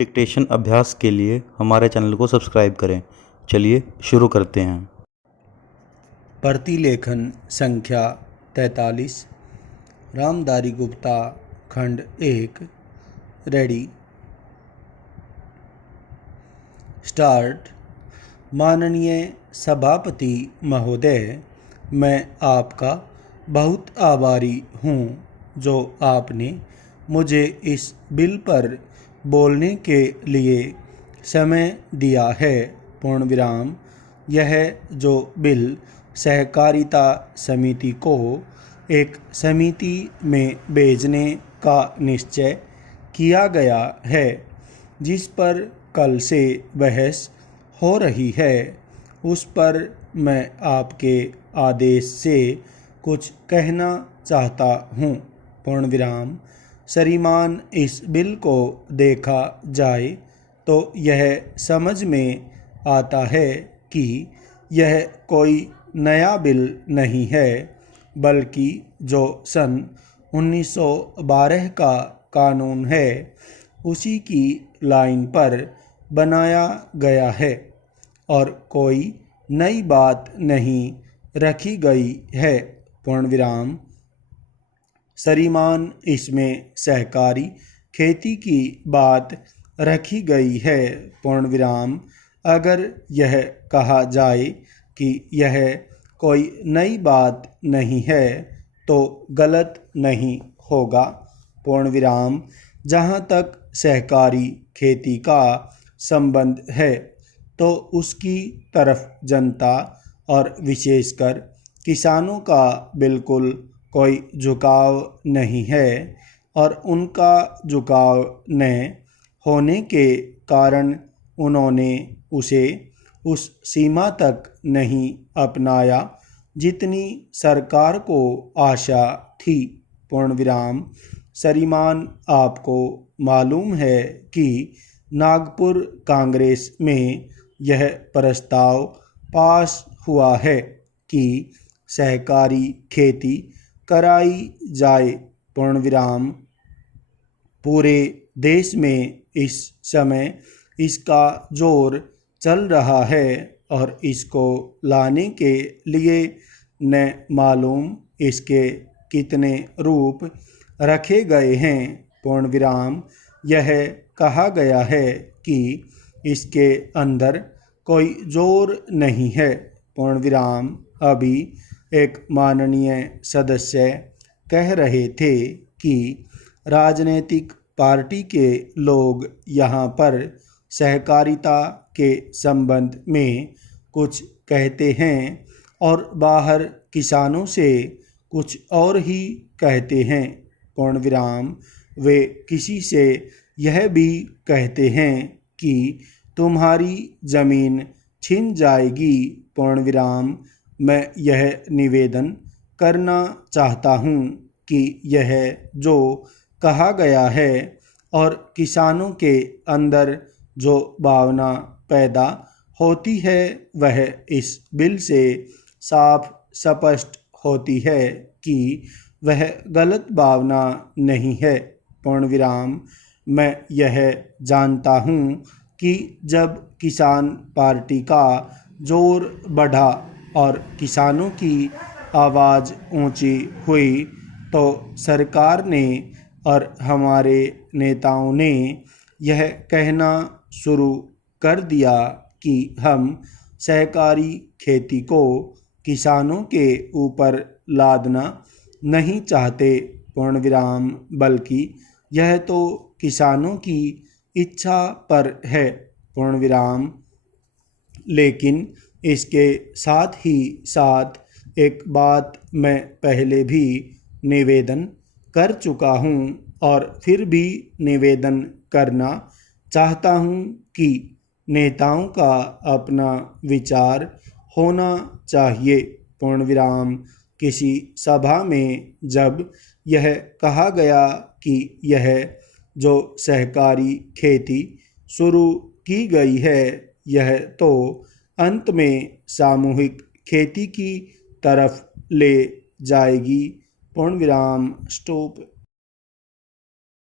Dictation अभ्यास के लिए हमारे चैनल को सब्सक्राइब करें। चलिए शुरू करते हैं। प्रतिलेखन संख्या 43 रामधारी गुप्ता खंड 1 रेडी स्टार्ट। माननीय सभापति महोदय, मैं आपका बहुत आभारी हूँ जो आपने मुझे इस बिल पर बोलने के लिए समय दिया है। पूर्ण विराम। यह जो बिल सहकारिता समिति को एक समिति में भेजने का निश्चय किया गया है, जिस पर कल से बहस हो रही है, उस पर मैं आपके आदेश से कुछ कहना चाहता हूँ। पूर्ण विराम। श्रीमान, इस बिल को देखा जाए तो यह समझ में आता है कि यह कोई नया बिल नहीं है, बल्कि जो सन 1912 का कानून है उसी की लाइन पर बनाया गया है और कोई नई बात नहीं रखी गई है। पूर्ण विराम। श्रीमान, इसमें सहकारी खेती की बात रखी गई है। पूर्ण विराम। अगर यह कहा जाए कि यह कोई नई बात नहीं है तो गलत नहीं होगा। पूर्ण विराम। जहाँ तक सहकारी खेती का संबंध है तो उसकी तरफ जनता और विशेषकर किसानों का बिल्कुल कोई झुकाव नहीं है और उनका झुकाव न होने के कारण उन्होंने उसे उस सीमा तक नहीं अपनाया जितनी सरकार को आशा थी। पूर्ण विराम। श्रीमान, आपको मालूम है कि नागपुर कांग्रेस में यह प्रस्ताव पास हुआ है कि सहकारी खेती कराई जाए। पूर्ण विराम। पूरे देश में इस समय इसका जोर चल रहा है और इसको लाने के लिए न मालूम इसके कितने रूप रखे गए हैं। पूर्ण विराम। यह कहा गया है कि इसके अंदर कोई जोर नहीं है। पूर्ण विराम। अभी एक माननीय सदस्य कह रहे थे कि राजनीतिक पार्टी के लोग यहाँ पर सहकारिता के संबंध में कुछ कहते हैं और बाहर किसानों से कुछ और ही कहते हैं। पूर्ण विराम। वे किसी से यह भी कहते हैं कि तुम्हारी ज़मीन छिन जाएगी। पूर्ण विराम। मैं यह निवेदन करना चाहता हूँ कि यह जो कहा गया है और किसानों के अंदर जो भावना पैदा होती है वह इस बिल से साफ स्पष्ट होती है कि वह गलत भावना नहीं है। पूर्ण विराम। मैं यह जानता हूँ कि जब किसान पार्टी का जोर बढ़ा और किसानों की आवाज़ ऊंची हुई तो सरकार ने और हमारे नेताओं ने यह कहना शुरू कर दिया कि हम सहकारी खेती को किसानों के ऊपर लादना नहीं चाहते। पूर्ण विराम। बल्कि यह तो किसानों की इच्छा पर है। पूर्ण विराम। लेकिन इसके साथ ही साथ एक बात मैं पहले भी निवेदन कर चुका हूँ और फिर भी निवेदन करना चाहता हूँ कि नेताओं का अपना विचार होना चाहिए। पूर्ण विराम। किसी सभा में जब यह कहा गया कि यह जो सहकारी खेती शुरू की गई है यह तो अंत में सामूहिक खेती की तरफ ले जाएगी। पूर्ण विराम। स्टॉप।